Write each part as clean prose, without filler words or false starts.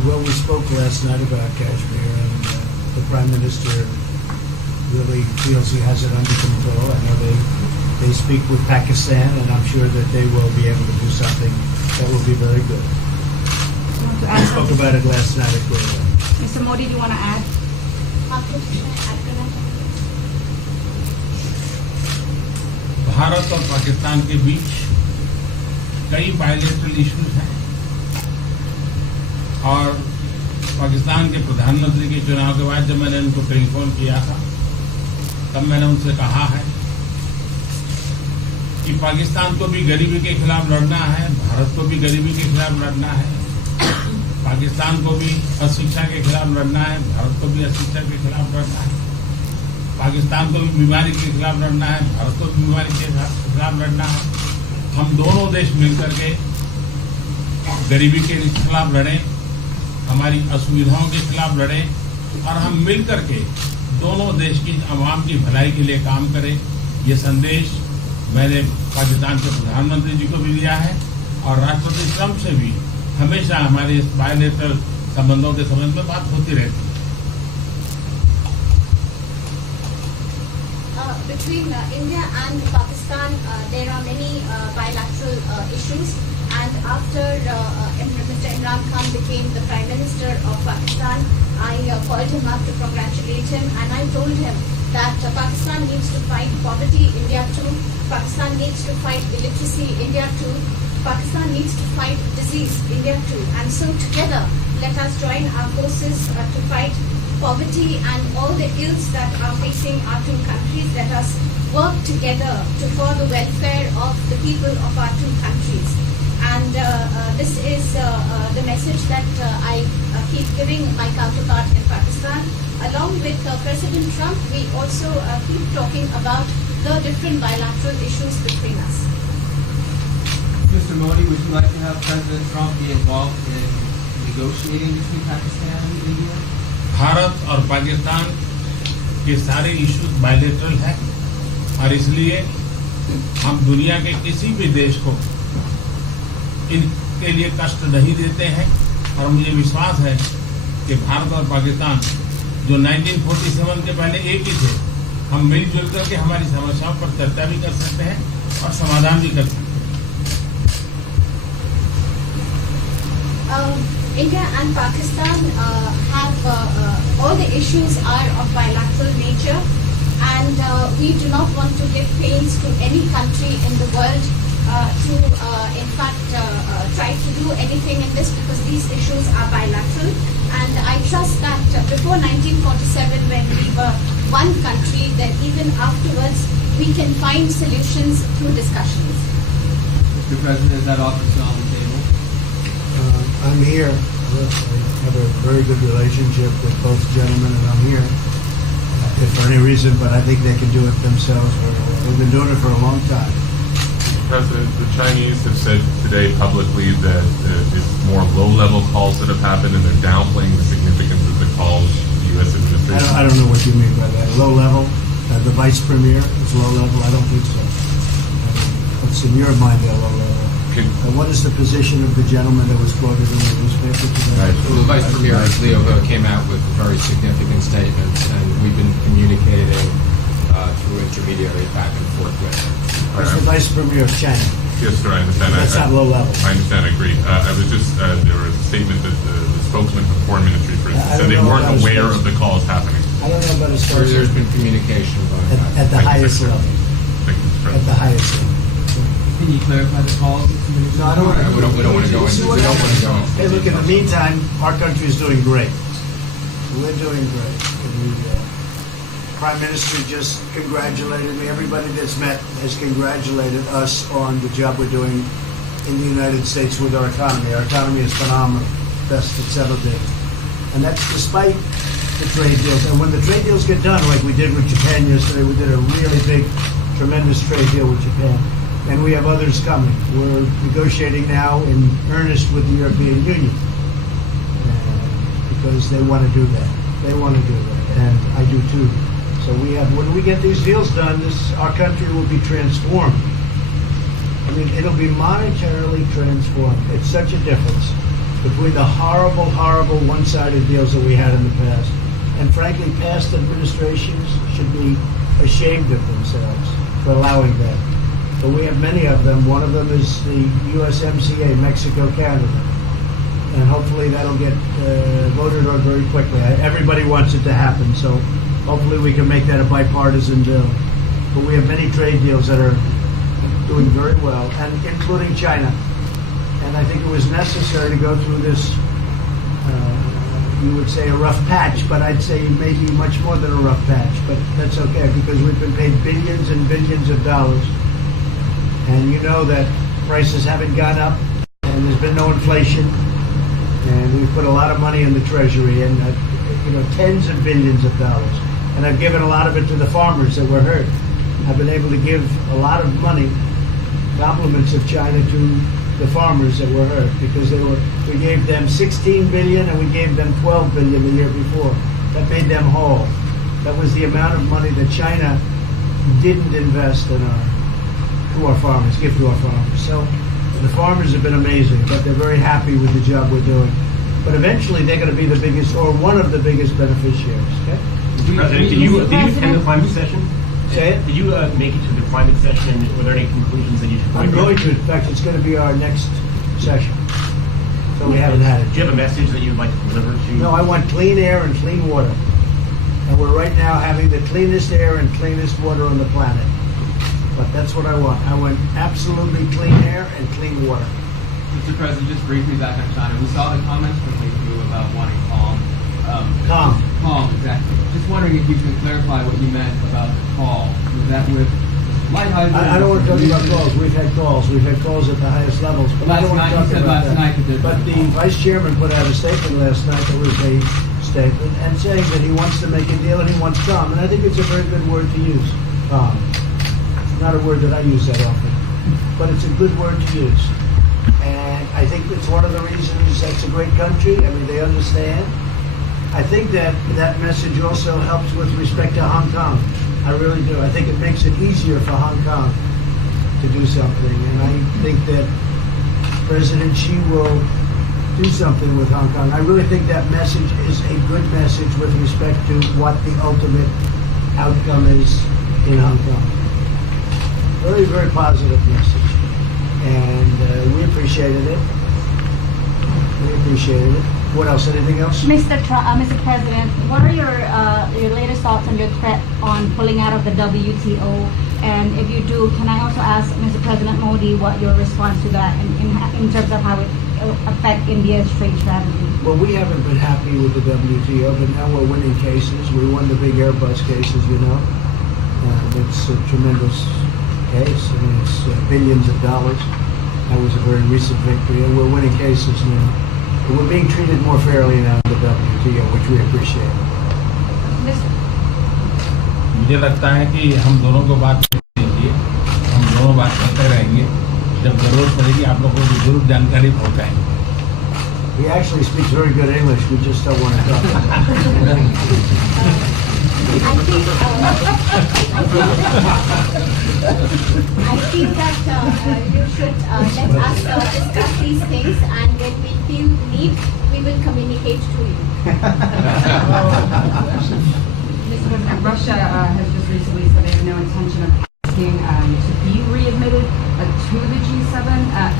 Well, we spoke last night about Kashmir, and the Prime Minister really feels he has it under control. I know they speak with Pakistan, and I'm sure that they will be able to do something that will be very good. We spoke about it last night at Bilateral. Mr. Modi, do you want to add? Bharat और पाकिस्तान के बीच कई bilateral issues हैं और पाकिस्तान के प्रधानमंत्री के चुनाव के बाद जब मैंने उनको टेलीफोन किया था तब मैंने उनसे कहा है कि पाकिस्तान को भी गरीबी के खिलाफ लड़ना है, भारत को भी गरीबी के खिलाफ लड़ना है, पाकिस्तान को भी अशिक्षा के खिलाफ लड़ना है, भारत को भी अशिक्षा के खिलाफ लड़ना है, पाकिस्तान को भी बीमारी के खिलाफ लड़ना है, भारत को भी बीमारी के खिलाफ लड़ना है। हम दोनों देश मिलकर के गरीबी के खिलाफ लड़ें, हमारी असुविधाओं के खिलाफ लड़ें और हम मिलकर के दोनों देश की आवाम की भलाई के लिए काम करें। ये संदेश मैंने पाकिस्तान के प्रधानमंत्री जी को भी दिया है और राष्ट्रपति ट्रंप से भी हमेशा हमारे इस बायलैटरल संबंधों के संबंध में बात होती रहती है। Between India and Pakistan, there are many bilateral issues. And after Mr. Imran Khan became the Prime Minister of Pakistan, I called him up to congratulate him, and I told him that Pakistan needs to fight poverty, India too. Pakistan needs to fight illiteracy, India too. Pakistan needs to fight disease, India too. And so together, let us join our forces to fight poverty and all the ills that are facing our two countries. Let us work together for the welfare of the people of our two countries. And this is the message that I keep giving my counterpart in Pakistan. Along with President Trump, we also keep talking about the different bilateral issues between us. Mr. Modi, would you like to have President Trump be involved in negotiating between Pakistan and India? Bharat और पाकिस्तान के सारे issues bilateral हैं और इसलिए हम दुनिया के किसी भी देश को इनके लिए कष्ट नहीं देते हैं और मुझे विश्वास है कि भारत और पाकिस्तान जो 1947 के पहले एक ही थे, हम मिलजुल करके हमारी समस्याओं पर चर्चा भी कर सकते हैं और समाधान भी कर सकते हैं। India and Pakistan have all the issues are of bilateral nature, and we do not want to give pains to any country in the world to in fact try to do anything in this, because these issues are bilateral. And I trust that before 1947, when we were one country, that even afterwards we can find solutions through discussions. Mr. President, is that offer still on the table? I'm here. I have a very good relationship with both gentlemen, and I'm here. If for any reason, but I think they can do it themselves. They've been doing it for a long time. Mr. President, the Chinese have said today publicly that it's more low-level calls that have happened, and they're downplaying the significance of the calls the U.S. administration. I don't know what you mean by that. Low level? The vice premier is low level? I don't think so. What's in your mind, they're low level? What is the position of the gentleman that was quoted in the newspaper today? Right. Well, the Vice Premier, Leo Ho, came out with very significant statements, and we've been communicating through intermediaries back and forth with him. That's the Vice Premier of China. Yes, sir, I understand. That's not low level. I understand, I agree. I was just, there was a statement that the spokesman for the Foreign Ministry, for instance, said they weren't aware of the calls happening. I don't know about his There's been communication at the highest level. Thank you, Mr. At the President. highest level. Can you clarify the calls? No, I don't want to. We don't want to go into. We don't want to go into. Hey, look, in the meantime, our country is doing great. We're doing great. The Prime Minister just congratulated me. Everybody that's met has congratulated us on the job we're doing in the United States with our economy. Our economy is phenomenal, best it's ever been. And that's despite the trade deals. And when the trade deals get done, like we did with Japan yesterday, we did a really big, tremendous trade deal with Japan. And we have others coming. We're negotiating now in earnest with the European Union because they want to do that. They want to do that, and I do too. So we have. When we get these deals done, our country will be transformed. I mean, it'll be monetarily transformed. It's such a difference. between the horrible, horrible one-sided deals that we had in the past. And frankly, past administrations should be ashamed of themselves for allowing that. But we have many of them. One of them is the USMCA, Mexico-Canada. And hopefully that'll get voted on very quickly. Everybody wants it to happen, so hopefully we can make that a bipartisan bill. But we have many trade deals that are doing very well, and including China. And I think it was necessary to go through this, you would say a rough patch, but I'd say maybe much more than a rough patch. But that's okay, because we've been paid billions and billions of dollars. And you know that prices haven't gone up, and there's been no inflation. And we've put a lot of money in the Treasury, and tens of billions of dollars. And I've given a lot of it to the farmers that were hurt. I've been able to give a lot of money, compliments of China, to the farmers that were hurt, because we gave them 16 billion and we gave them 12 billion the year before. That made them whole. That was the amount of money that China didn't invest in to our farmers, give to our farmers. So the farmers have been amazing, but they're very happy with the job we're doing. But eventually they're going to be the biggest, or one of the biggest beneficiaries. Okay? Mr. President, did you attend the climate session? Say it? Did you make it to the climate session? Were there any conclusions that you should I'm going to. In fact, it's going to be our next session. So we haven't had it. Do you have a message that you'd like to deliver to? No, I want clean air and clean water. And we're right now having the cleanest air and cleanest water on the planet. But that's what I want. I want absolutely clean air and clean water. Mr. President, just briefly back on China. We saw the comments from you about wanting calm. Calm, exactly. Just wondering if you can clarify what you meant about the call. Was that with lighthearted? I don't want to talk about calls. We've had calls. We've had calls at the highest levels. But I don't want to talk about that. But the Vice Chairman put out a statement last night that was a statement and saying that he wants to make a deal and he wants calm. And I think it's a very good word to use, calm. It's not a word that I use that often, but it's a good word to use. And I think it's one of the reasons that's a great country. I mean, they understand. I think that message also helps with respect to Hong Kong. I really do. I think it makes it easier for Hong Kong to do something. And I think that President Xi will do something with Hong Kong. I really think that message is a good message with respect to what the ultimate outcome is in Hong Kong. Very, very positive message. And we appreciated it. We appreciated it. What else? Anything else? Mr. President, what are your latest thoughts on your threat on pulling out of the WTO? And if you do, can I also ask Mr. President Modi what your response to that in terms of how it will affect India's trade strategy? Well, we haven't been happy with the WTO, but now we're winning cases. We won the big Airbus cases, you know. It's a tremendous case. I mean, it's billions of dollars. That was a very recent victory, and we're winning cases now. We're being treated more fairly now in the WTO, which we appreciate. मुझे लगता है कि हम दोनों को बात कीजिए, हम दोनों बात करते रहेंगे. जब जरूरत पड़ेगी आप लोगों को जरूर जानकारी पहुंचाएंगे. He actually speaks very good English. We just don't want to talk about it. I think that you should let us discuss these things, and when we feel need, we will communicate to you. Mr. President, Russia has just recently said they have no intention of asking to be readmitted to the G7.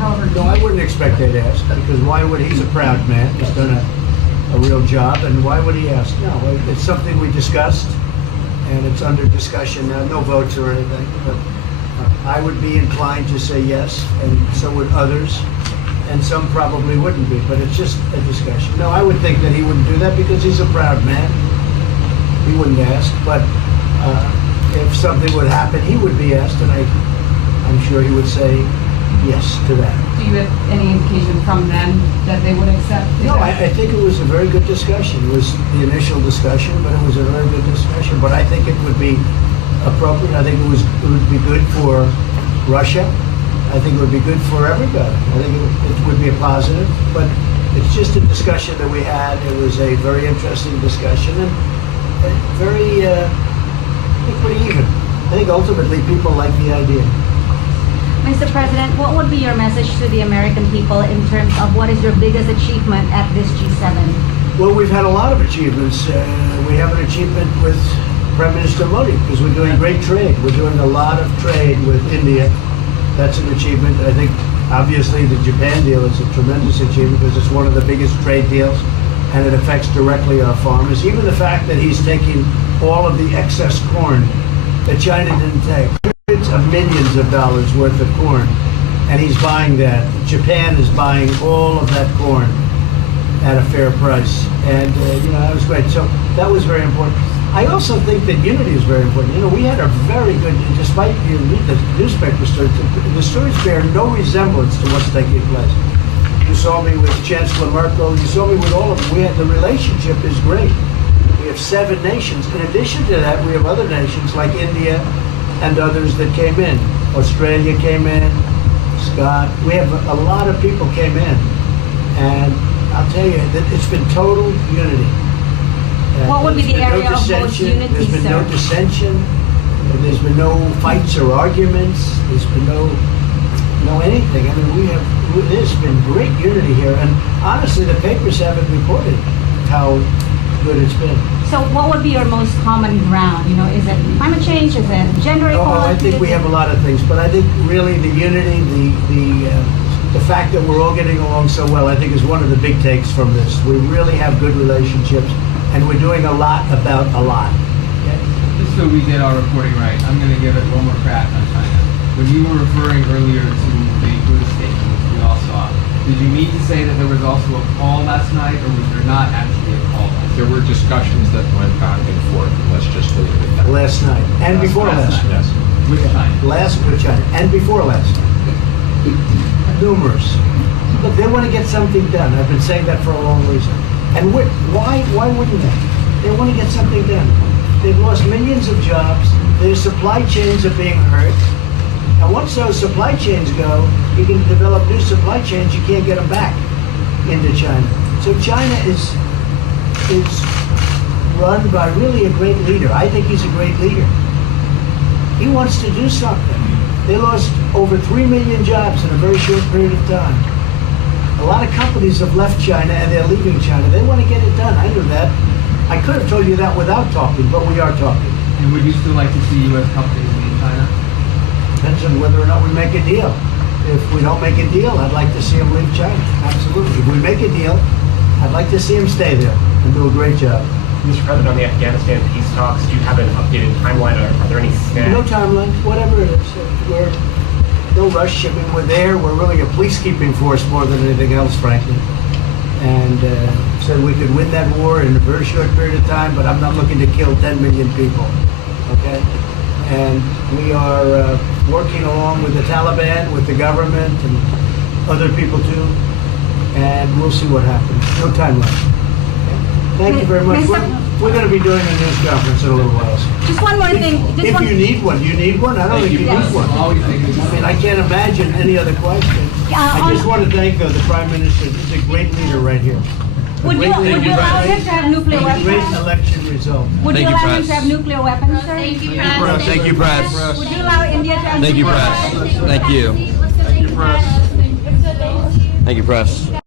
However, No, I wouldn't expect they'd ask, because why would he's a proud man. He's done a real job, and why would he ask? No, it's something we discussed, and it's under discussion now. No votes or anything, but I would be inclined to say yes, and so would others, and some probably wouldn't be, but it's just a discussion. No, I would think that he wouldn't do that because he's a proud man. He wouldn't ask, but if something would happen, he would be asked, and I'm sure he would say yes to that. do you have any indication from them that they would accept? No, I think it was a very good discussion. It was the initial discussion, but it was a very good discussion. But I think it would be appropriate. I think it would be good for Russia. I think it would be good for everybody. I think it would be a positive. But it's just a discussion that we had. It was a very interesting discussion and pretty even. I think ultimately people like the idea. Mr. President, what would be your message to the American people in terms of what is your biggest achievement at this G7? Well, we've had a lot of achievements. We have an achievement with Prime Minister Modi because we're doing great trade. We're doing a lot of trade with India. That's an achievement. I think, obviously, the Japan deal is a tremendous achievement because it's one of the biggest trade deals and it affects directly our farmers. Even the fact that he's taking all of the excess corn that China didn't take, hundreds of millions of dollars worth of corn, and he's buying that. Japan is buying all of that corn at a fair price. And, that was great. So that was very important. I also think that unity is very important. We had a very good, despite you read the newspaper stories, the stories bear no resemblance to what's taking place. You saw me with Chancellor Merkel. You saw me with all of them. The relationship is great. We have 7 nations. In addition to that, we have other nations like India and others that came in. Australia came in, Scott. We have a lot of people came in. And I'll tell you that it's been total unity. What would be the area of most unity, There's been no dissension. There's been no fights or arguments. There's been no anything. I mean, there's been great unity here. And honestly, the papers haven't reported how good it's been. So what would be your most common ground? Is it climate change? Is it gender equality? I think we have a lot of things. But I think really the unity, the fact that we're all getting along so well, I think is one of the big takes from this. We really have good relationships. And we're doing a lot about a lot. Okay. Just so we get our reporting right, I'm going to give it one more crack on China. When you were referring earlier to the Buddhist statement, which we all saw, did you mean to say that there was also a call last night, or was there not actually a call last night? There were discussions that went back and forth. Let's just leave it at that. Last night. And before last night. Yes. With China? With China. And before last night. Numerous. Look, they want to get something done. I've been saying that for a long reason. And why wouldn't they? They want to get something done. They've lost millions of jobs. Their supply chains are being hurt. And once those supply chains go, you can develop new supply chains. You can't get them back into China. So China is run by really a great leader. I think he's a great leader. He wants to do something. They lost over 3 million jobs in a very short period of time. A lot of companies have left China and they're leaving China. They want to get it done. I knew that. I could have told you that without talking, but we are talking. And would you still like to see U.S. companies leave China? Depends on whether or not we make a deal. If we don't make a deal, I'd like to see them leave China. Absolutely. If we make a deal, I'd like to see them stay there and do a great job. Mr. President, on the Afghanistan peace talks, do you have an updated timeline? Are there any snags? No timeline, whatever it is. We're no rush. I mean, we're there. We're really a peacekeeping force more than anything else, frankly. And so we could win that war in a very short period of time, but I'm not looking to kill 10 million people, okay? And we are working along with the Taliban, with the government, and other people too, and we'll see what happens. No timeline. Okay? Thank you very much. We're going to be doing a news conference in a little while. Just one more thing. If you need one, you need one? I don't think you need one. I mean, I can't imagine any other question. I just want to thank the Prime Minister. He's a great leader right here. Would you allow him to have nuclear weapons? Great election result. Would you allow him to have nuclear weapons, sir? Thank you, Press. Thank you, Press. Would you allow India to have Thank you, nuclear Press. weapons? Thank you. Thank you, Press. Thank you, Press.